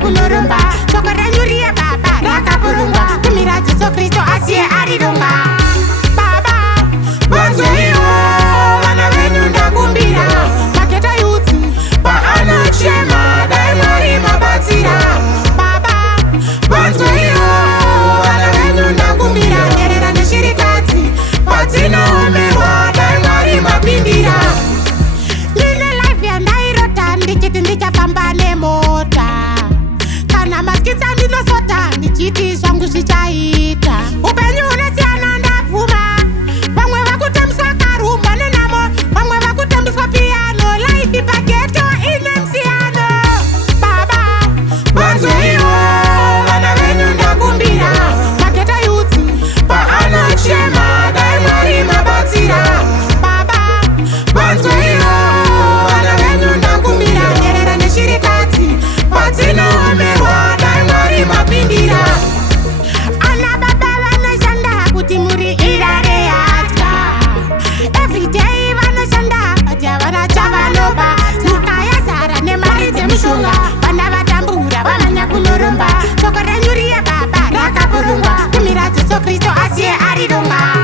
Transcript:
kunorumba. Shoko renyu riye baba rakapurumba. Kumira Jesu Kristo asiye arirunga. Baba vanzweiwo vana venyu ndakumbira. Mageta youth paanochema dai Mwari mabatsira. Baba vanzweiwo vana venyu ndakumbira. Nyerera neshirikadzi padzinomerwa dai Mwari mapindira. Ndine life yandairota ndichiti ndichafamba nemota. Kana maskitsa ndinosota ndichiti zvangu zvichaita. Upenyu hunosiyana ndabvuma. Vamwe vakutambiswa karumba nenamo, vamwe vakutambiswa piano. Life pageto ine musiyano. Baba vanzweiwo vana venyu ndakumbira. Mageta youth paanochema dai Mwari mabatsira. Baba vanzweiwo vana venyu ndakumbira. Nyerera neshirikadzi padzinomerwa dai Mwari mapindira. Ana baba vanoshanda kuti muri irare yatya. Everyday vanoshanda but havana chavanoba. Nyika yazara nemari dzemushonga. Vana vatambura vamanya kunorumba. Shoko renyu riye baba rakapurumba. Kumira Jesu Kristo asiye arirunga.